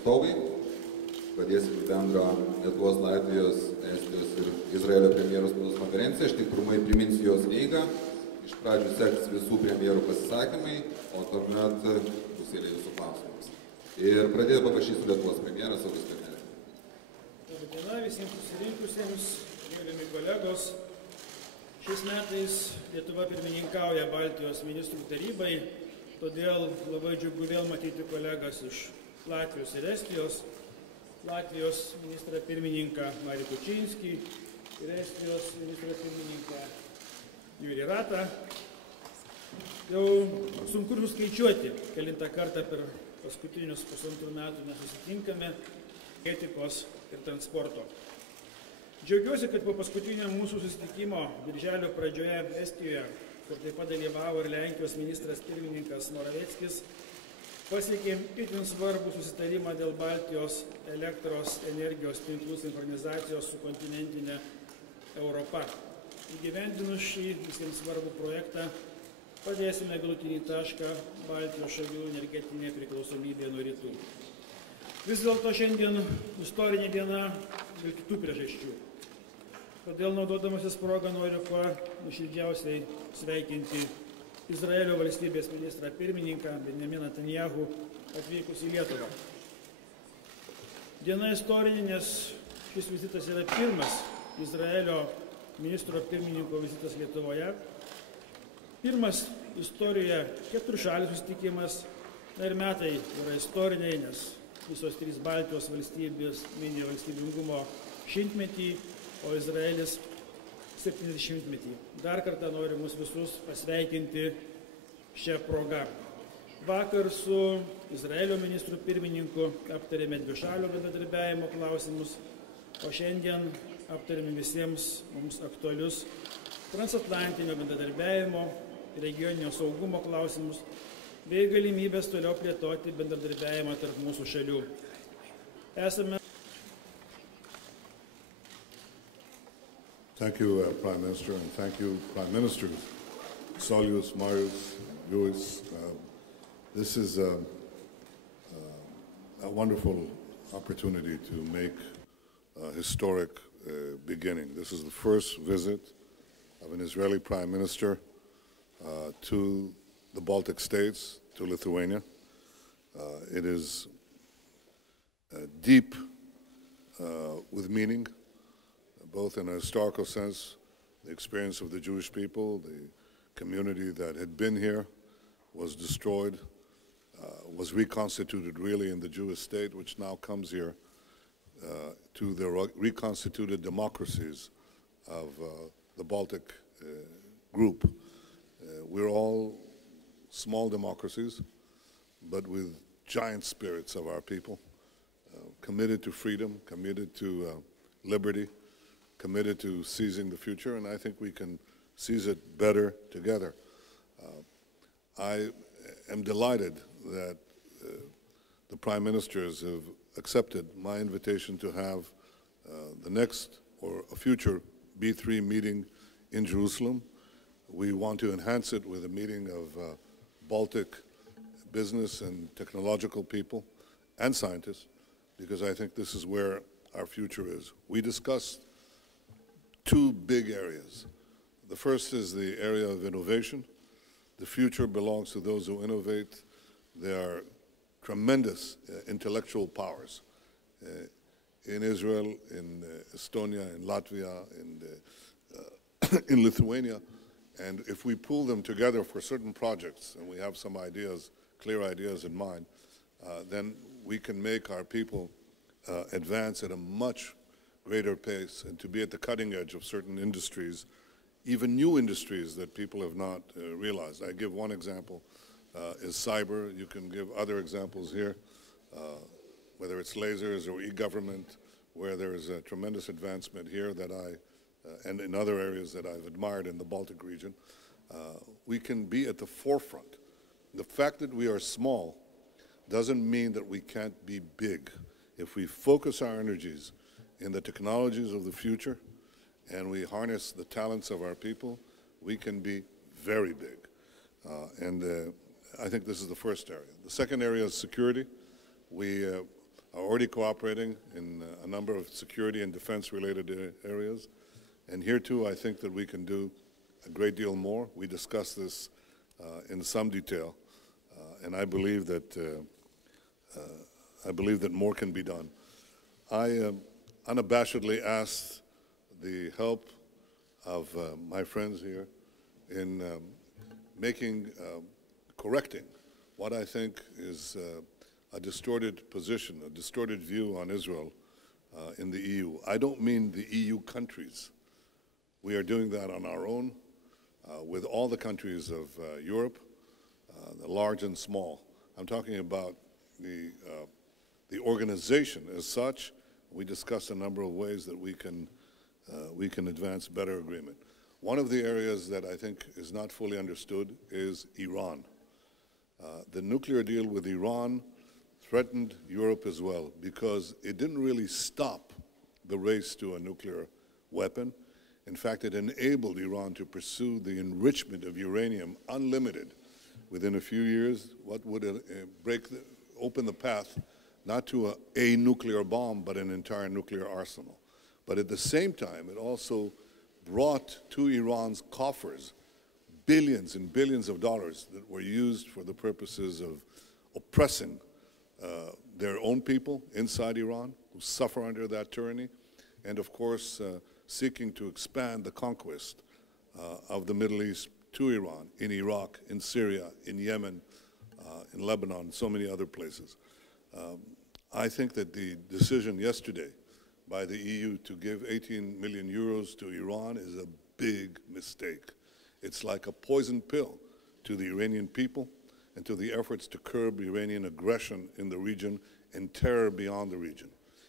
atstovai. Pradėsime bendrą Lietuvos, Latvijos, Estijos ir Izraelio premjerų spaudos konferenciją. Aš tik trumpai priminsiu jos eigą. Iš pradžių seks visų premjerų pasisakymai, o tuomet bus eilė jūsų klausimams. Ir pradėti paprašysiu Lietuvos premjerą Saulius Skvernelis. Labą dieną visiems susirinkusiems, gerbiami kolegos. Šiais metais Lietuva pirmininkauja Baltijos ministrų tarybai, todėl labai džiugu vėl matyti kolegas iš Latvijos ir Estijos. Latvijos ministrą pirmininką Kucinskį ir Estijos ministrą pirmininką Juri. Jau sunku suskaičiuoti, kelintą kartą per paskutinius pusantrų metų mes susitinkame etikos ir transporto. Džiaugiuosi, kad po paskutinio mūsų susitikimo birželio pradžioje Estijoje, kur taip pat dalyvavo ir Lenkijos ministras pirmininkas Moraveckis, pasiekėm itin svarbų susitarimą dėl Baltijos elektros energijos tinklų sinchronizacijos su kontinentinė Europa. Įgyvendinus šį visiems svarbų projektą padėsime galutinį tašką Baltijos šalių energetinė priklausomybė nuo rytų. Vis dėlto šiandien istorinė diena dėl kitų priežasčių. Todėl naudodamasis progą noriu kuo nuoširdžiausiai sveikinti Izraelio valstybės ministrą pirmininką Beniminą Netanyahu atvykus į Lietuvą. Diena istorinė, nes šis vizitas yra pirmas Izraelio ministro pirmininko vizitas Lietuvoje. Pirmas istorijoje keturišalis susitikimas, ir metai yra istoriniai, nes visos trys Baltijos valstybės mini valstybingumo šimtmetį, o Izraelis 70-metį. Dar kartą noriu mus visus pasveikinti šią progą. Vakar su Izraelio ministru pirmininku aptarėme dvišalio bendradarbiavimo klausimus, o šiandien aptarėme visiems mums aktualius transatlantinio bendradarbiavimo, regioninio saugumo klausimus bei galimybės toliau plėtoti bendradarbiavimą tarp mūsų šalių. Thank you, Prime Minister, and thank you, Prime Ministers Saulius, Marius, Juri. This is a wonderful opportunity to make a historic beginning. This is the first visit of an Israeli Prime Minister to the Baltic states, to Lithuania. It is deep with meaning, both in a historical sense, the experience of the Jewish people, the community that had been here was destroyed, was reconstituted really in the Jewish state, which now comes here to the reconstituted democracies of the Baltic group. We're all small democracies, but with giant spirits of our people, committed to freedom, committed to liberty, committed to seizing the future, and I think we can seize it better together. I am delighted that the Prime Ministers have accepted my invitation to have the next or a future B3 meeting in Jerusalem. We want to enhance it with a meeting of Baltic business and technological people and scientists, because I think this is where our future is. We discussed two big areas. The first is the area of innovation. The future belongs to those who innovate. There are tremendous intellectual powers in Israel, in Estonia, in Latvia, in Lithuania. And if we pool them together for certain projects, and we have some ideas, clear ideas in mind, then we can make our people advance at a much greater pace and to be at the cutting edge of certain industries, even new industries that people have not realized. I give one example, is cyber. You can give other examples here, whether it's lasers or e-government, where there is a tremendous advancement here that and in other areas that I've admired in the Baltic region. We can be at the forefront. The fact that we are small doesn't mean that we can't be big. If we focus our energies in the technologies of the future and we harness the talents of our people, we can be very big. I think this is the first area. The second area is security. We are already cooperating in a number of security and defense-related areas. And here, too, I think that we can do a great deal more. We discussed this in some detail, and I believe that more can be done. I unabashedly asked the help of my friends here in correcting what I think is a distorted position, a distorted view on Israel in the EU. I don't mean the EU countries. We are doing that on our own with all the countries of Europe, the large and small. I'm talking about the organization as such. We discussed a number of ways that we can advance better agreement. One of the areas that I think is not fully understood is Iran. The nuclear deal with Iran threatened Europe as well because it didn't really stop the race to a nuclear weapon. In fact, it enabled Iran to pursue the enrichment of uranium unlimited. Within a few years, what would open the path not to a nuclear bomb, but an entire nuclear arsenal. But at the same time, it also brought to Iran's coffers billions and billions of dollars that were used for the purposes of oppressing their own people inside Iran, who suffer under that tyranny, and of course seeking to expand the conquest of the Middle East to Iran, in Iraq, in Syria, in Yemen, in Lebanon, and so many other places. I think that the decision yesterday by the EU to give 18 million euros to Iran is a big mistake. It's like a poison pill to the Iranian people and to the efforts to curb Iranian aggression in the region and terror beyond the region.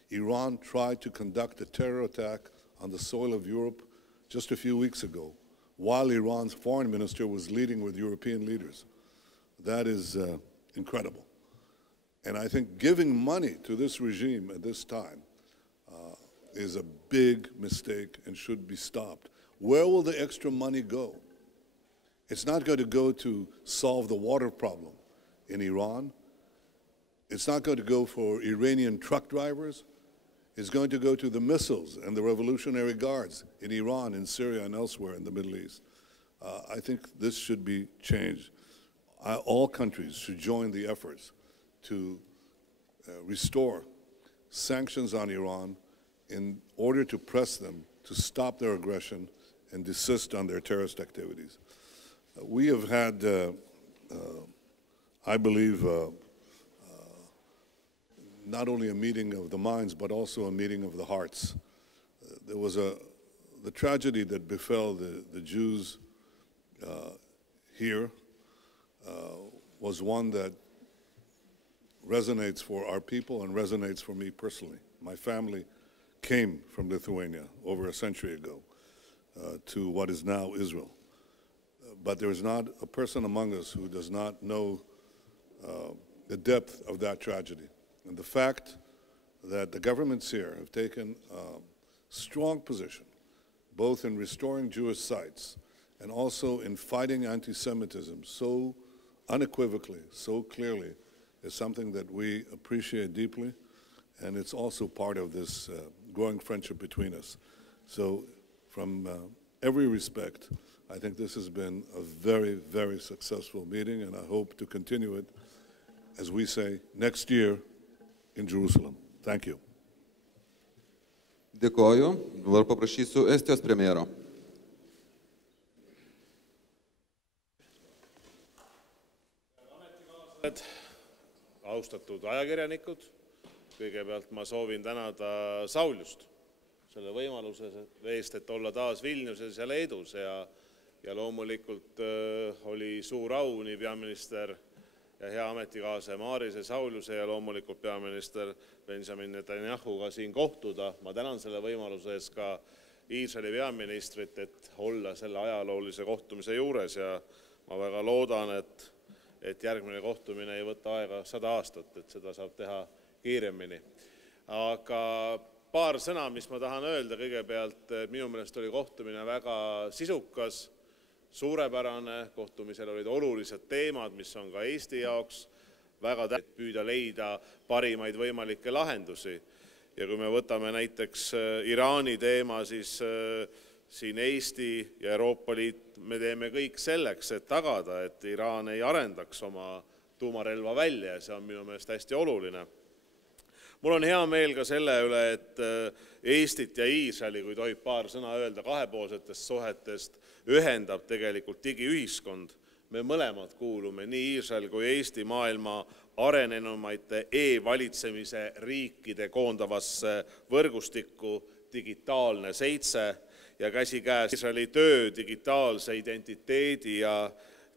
Iran tried to conduct a terror attack on the soil of Europe just a few weeks ago, while Iran's foreign minister was leading with European leaders. That is incredible. And I think giving money to this regime at this time is a big mistake and should be stopped. Where will the extra money go? It's not going to go to solve the water problem in Iran. It's not going to go for Iranian truck drivers. It's going to go to the missiles and the Revolutionary Guards in Iran, in Syria, and elsewhere in the Middle East. I think this should be changed. All countries should join the efforts to restore sanctions on Iran in order to press them to stop their aggression and desist on their terrorist activities. We have had, I believe, not only a meeting of the minds, but also a meeting of the hearts. There was the tragedy that befell the Jews here was one that resonates for our people and resonates for me personally. My family came from Lithuania over a century ago to what is now Israel. But there is not a person among us who does not know the depth of that tragedy. And the fact that the governments here have taken a strong position, both in restoring Jewish sites and also in fighting anti-Semitism so unequivocally, so clearly, is something that we appreciate deeply, and it's also part of this growing friendship between us. So from every respect, I think this has been a very, very successful meeting, and I hope to continue it, as we say, next year in Jerusalem. Thank you. Dėkoju. Dabar paprašysiu Estijos premjero. Austatud ajakirjanikud, kõigepealt ma soovin tänada Sauliust selle võimaluse eest, et olla taas Vilniuses ja Leedus ja loomulikult oli suur au nii peaminister ja hea ametikaaslase Marise Sauliuse ja loomulikult peaminister Benjamin Netanyahuga siin kohtuda. Ma tänan selle võimaluse eest ka Iisraeli peaministrit, et olla selle ajaloolise kohtumise juures ja ma väga loodan, et järgmine kohtumine ei võta aega 100 aastat, et seda saab teha kiiremini. Aga paar sõna, mis ma tahan öelda kõigepealt, minu meelest oli kohtumine väga sisukas, suurepärane, kohtumisel olid olulised teemad, mis on ka Eesti jaoks väga tähtis püüda leida parimaid võimalikke lahendusi. Ja kui me võtame näiteks Iraani teema, siis siin Eesti ja Euroopa Liit me teeme kõik selleks, et tagada, et Iraan ei arendaks oma tuumarelva välja ja see on minu meelest hästi oluline. Mul on hea meel ka selle üle, et Eestit ja Iisraeli, kui tohib paar sõna öelda kahepoolsetest suhetest, ühendab tegelikult digiühiskond. Me mõlemad kuulume nii Iisrael kui Eesti maailma arenenumaite e-valitsemise riikide koondavasse võrgustikku digitaalne 7 ja käsikäes Iisraeli töö digitaalse identiteedi ja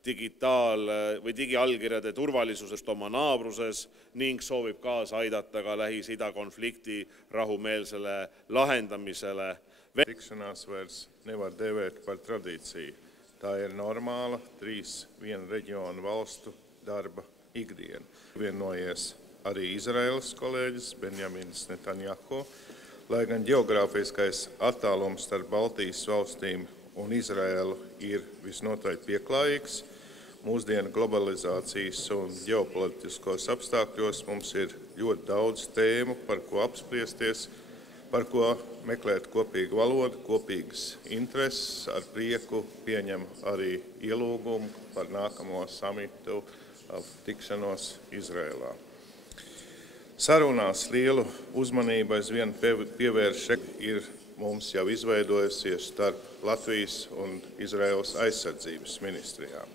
digiallkirjade turvalisusest oma naabruses ning soovib kaasa aidata ka Lähis-Ida konflikti rahumeelsele lahendamisele. Tikšanās vairs nevar devēt par tradīciju. Tā ir normāla 3 reģionu valstu darba ikdiena. Vienojies arī Izraēlas kolēģis Benjamins Netanyahu, lai gan geogrāfiskais attālums starp Baltijas valstīm un Izraēlu ir visnotaļ pieklājīgs. Mūsdienu globalizācijas un ģeopolitiskos apstākļos mums ir ļoti daudz tēmu, par ko apspriesties, par ko meklēt kopīgu valodu, kopīgas intereses, ar prieku pieņem arī ielūgumu par nākamo samitu tikšanos Izrēlā. Sarunās lielu uzmanību aizvien pievērš ir mums jau izveidojusies starp Latvijas un Izraēlas aizsardzības ministrijām.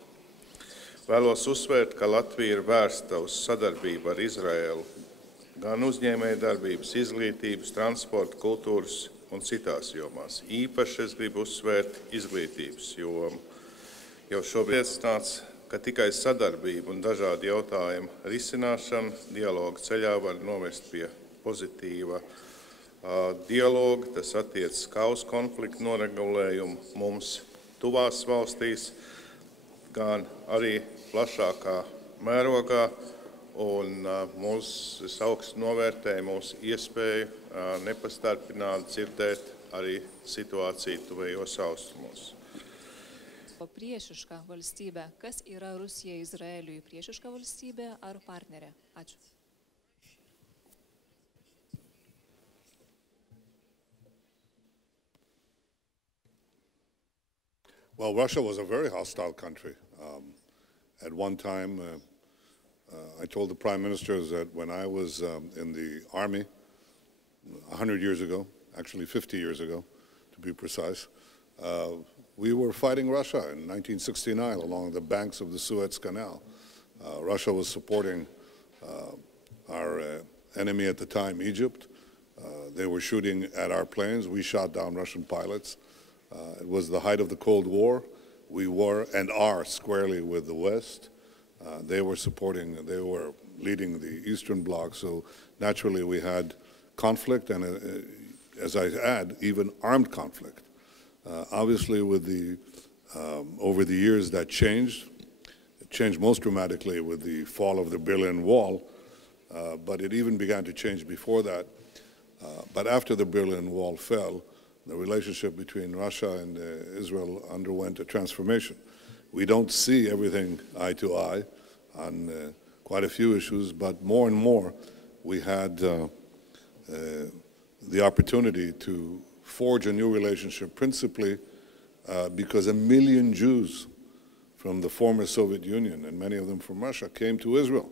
Vēlos uzsvērt, ka Latvija ir vērsta uz sadarbību ar Izraēlu gan uzņēmējdarbības, izglītības, transporta, kultūras un citās jomās. Īpaši es gribu uzsvērt izglītības jomu. Jau šobrīd tāds, ka tikai sadarbība un dažādi jautājumi risināšana dialoga ceļā var novest pie pozitīva dialoga. Tas attiecas kā uz konfliktu noregulējumu mums tuvās valstīs, gan arī plašākā mērogā. Un es augstu novērtēju mūsu iespēju nepastarpināt dzirdēt arī situāciju tuvējos austrumos. Priešiška valstybė. Kas yra Rusija Izraeliui? Priešiška valstybė ar partnerė? Ačiū. Well, Russia was a very hostile country. At one time, I told the prime ministers that when I was in the army 100 years ago, actually 50 years ago, to be precise, we were fighting Russia in 1969 along the banks of the Suez Canal. Russia was supporting our enemy at the time, Egypt. They were shooting at our planes. We shot down Russian pilots. It was the height of the Cold War. We were and are squarely with the West. They were leading the Eastern Bloc, so naturally we had conflict and, as I add, even armed conflict. Obviously, over the years that changed. It changed most dramatically with the fall of the Berlin Wall, but it even began to change before that. But after the Berlin Wall fell, the relationship between Russia and Israel underwent a transformation. We don't see everything eye to eye on quite a few issues, but more and more we had the opportunity to forge a new relationship, principally because 1 million Jews from the former Soviet Union, and many of them from Russia, came to Israel,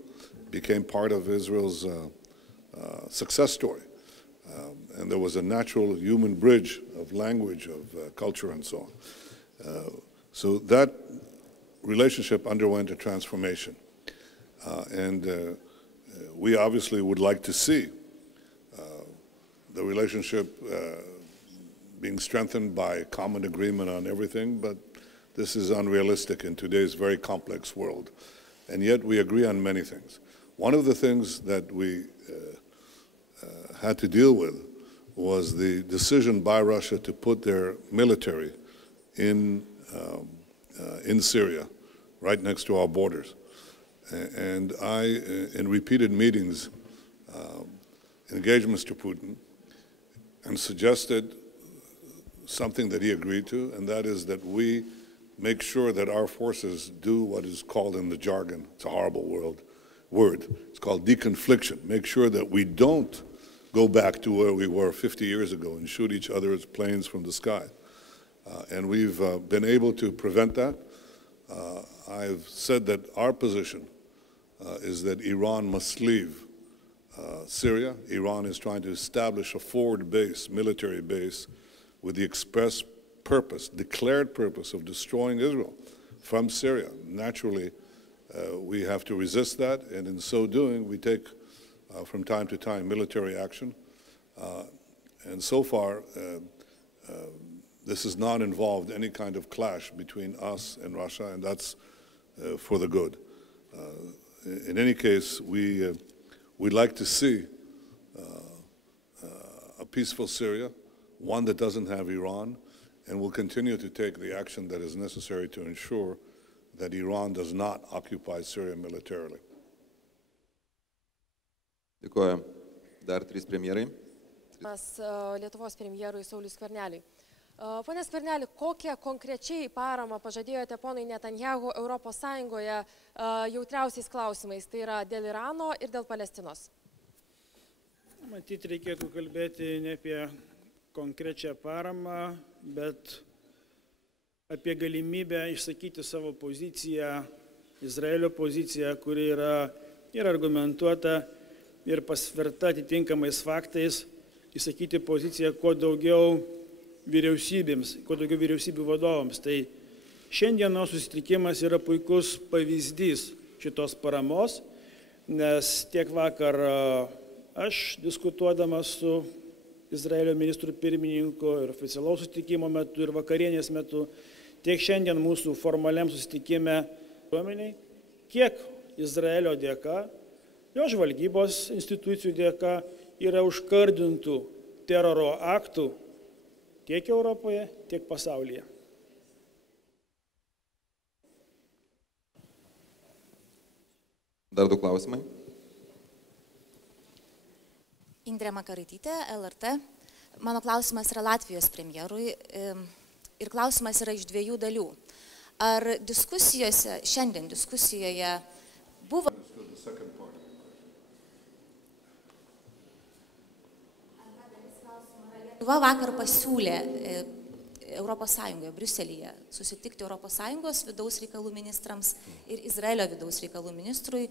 became part of Israel's success story. And there was a natural human bridge of language, of culture, and so on. So that relationship underwent a transformation. And we obviously would like to see the relationship being strengthened by common agreement on everything, but this is unrealistic in today's very complex world. And yet we agree on many things. One of the things that we had to deal with was the decision by Russia to put their military in Syria, right next to our borders. And I, in repeated meetings, engaged Mr. Putin and suggested something that he agreed to, and that is that we make sure that our forces do what is called in the jargon, it's a horrible word, word. It's called deconfliction. Make sure that we don't go back to where we were 50 years ago and shoot each other's planes from the sky. And we've been able to prevent that. I've said that our position is that Iran must leave Syria. Iran is trying to establish a forward base, military base, with the express purpose, declared purpose of destroying Israel from Syria. Naturally, we have to resist that, and in so doing, we take, from time to time, military action. And so far, this has not involved any kind of clash between us and Russia, and that's for the good. In any case, we'd like to see a peaceful Syria, one that doesn't have Iran, and will continue to take the action that is necessary to ensure that Iran does not occupy Syria militarily. Dėkuoju. Dar trys premjerai. Lietuvos premjerui Sauliui Skverneliui. Pone Skverneli, kokią konkrečiai paramą pažadėjote ponui Netanyahu Europos Sąjungoje jautriausiais klausimais, tai yra dėl Irano ir dėl Palestinos? Matyt, reikėtų kalbėti ne apie konkrečią paramą, bet apie galimybę išsakyti savo poziciją, Izraelio poziciją, kuri yra ir argumentuota, ir pasverta atitinkamais faktais, išsakyti poziciją kuo daugiau vyriausybėms, kuo daugiau vyriausybių vadovams. Tai šiandienos susitikimas yra puikus pavyzdys šitos paramos, nes tiek vakar aš diskutuodamas su Izraelio ministrų pirmininku ir oficialaus susitikimo metu ir vakarienės metu, tiek šiandien mūsų formaliam susitikime visuomeniai, kiek Izraelio dėka, jo žvalgybos institucijų dėka yra užkardintų teroro aktų tiek Europoje, tiek pasaulyje. Dar du klausimai. Indrė Makaraitytė, LRT. Mano klausimas yra Latvijos premjerui ir klausimas yra iš dviejų dalių. Ar diskusijose, šiandien diskusijoje buvo... Lietuva vakar pasiūlė Europos Sąjungoje, Briuselyje, susitikti Europos Sąjungos vidaus reikalų ministrams ir Izraelio vidaus reikalų ministrui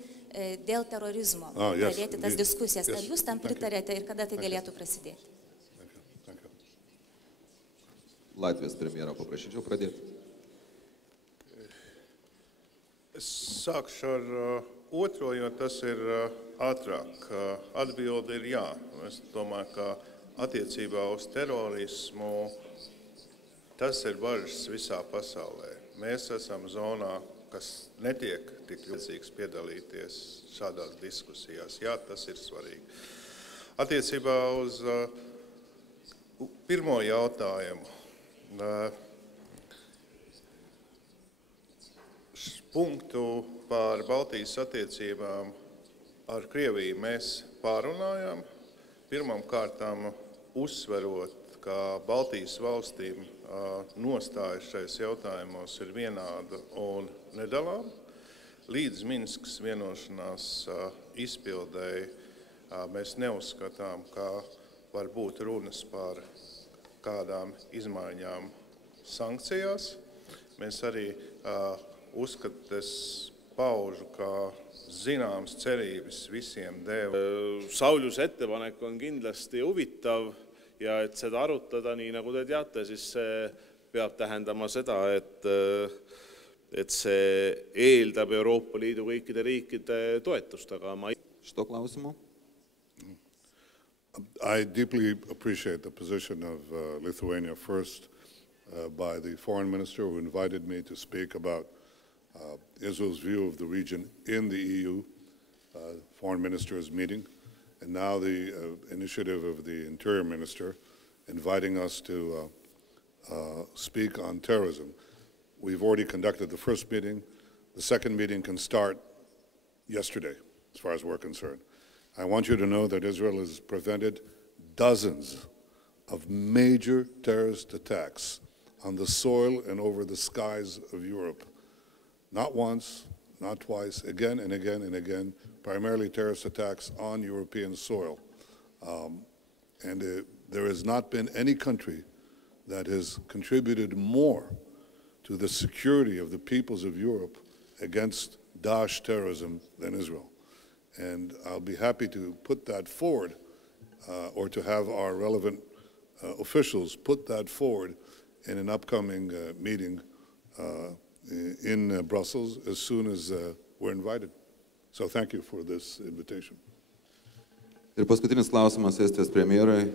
dėl terorizmo, pradėti tas diskusijas. Ar jūs tam pritarėte ir kada tai galėtų prasidėti? Latvijos premjerą paprašyčiau pradėti. Sākšu ar otro, jo tas ir ātrāk. Atbilde ir jā. Es domāju, ka attiecībā uz terorismu tas ir bažas visā pasaulē. Mēs esam zonā, kas netiek tik līdzīgs piedalīties šādās diskusijās. Jā, tas ir svarīgi. Attiecībā uz pirmo jautājumu. Punktu par Baltijas attiecībām ar Krieviju mēs pārunājām. Pirmām kārtām uzsverot, ka Baltijas valstīm nostāja šais jautājumos ir vienāda un nedalām. Līdz Minskas vienošanās izpildēji mēs neuzskatām, ka var būt runas par kādām izmaiņām sankcijās. Mēs arī uzskatas paužu, ka zināmas cerības visiem deva. Sauliuse ettepanek on kindlasti huvitav ja et seda arutada, nii nagu te teate, siis see peab tähendama seda, et see eeldab Euroopa Liidu kõikide riikide toetust, aga ma ei... Što klausimu? I deeply appreciate the position of Lithuania first by the foreign minister who invited me to speak about Israel's view of the region in the EU foreign ministers meeting, and now the initiative of the interior minister inviting us to speak on terrorism. We've already conducted the first meeting. The second meeting can start yesterday, as far as we're concerned. I want you to know that Israel has prevented dozens of major terrorist attacks on the soil and over the skies of Europe. Not once, not twice, again and again and again, primarily terrorist attacks on European soil. There has not been any country that has contributed more to the security of the peoples of Europe against Daesh terrorism than Israel. And I'll be happy to put that forward, or to have our relevant officials put that forward in an upcoming meeting in Brussels as soon as we're invited. So thank you for this invitation. Ir paskutinis klausimas Estijos premjerui.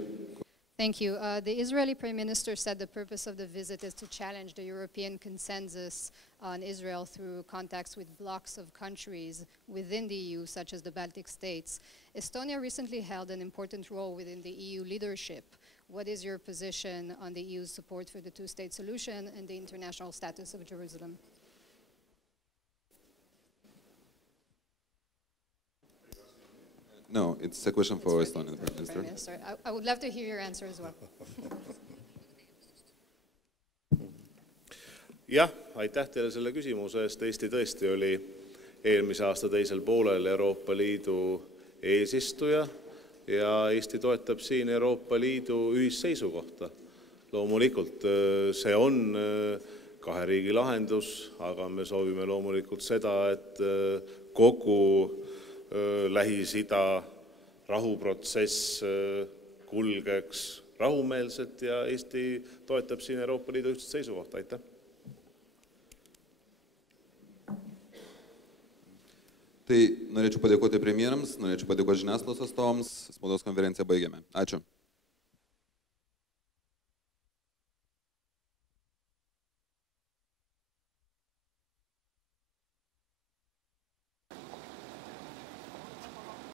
Thank you. The Israeli Prime Minister said the purpose of the visit is to challenge the European consensus on Israel through contacts with blocs of countries within the EU, such as the Baltic states. Estonia recently held an important role within the EU leadership. What is your position on the EU's support for the two-state solution and the international status of Jerusalem? No, it's a question for Estonian Prime Minister. I would love to hear your answer as well. Jah, aitäh teile selle küsimuse eest. Eesti tõesti oli eelmise aasta teisel poolel Euroopa Liidu eesistuja ja Eesti toetab siin Euroopa Liidu ühisseisukohta. Loomulikult see on kahe riigi lahendus, aga me soovime loomulikult seda, et kogu Lähis-Ida rahuprotsess kulgeks rahumeelselt ja Eesti toetab siin Euroopa Liidu ühtset seisukohta. Aitäh! Tai norėčiau padėkoti premjerams, norėčiau padėkoti žiniasklaidos atstovams, spaudos konferenciją baigėme. Ačiū.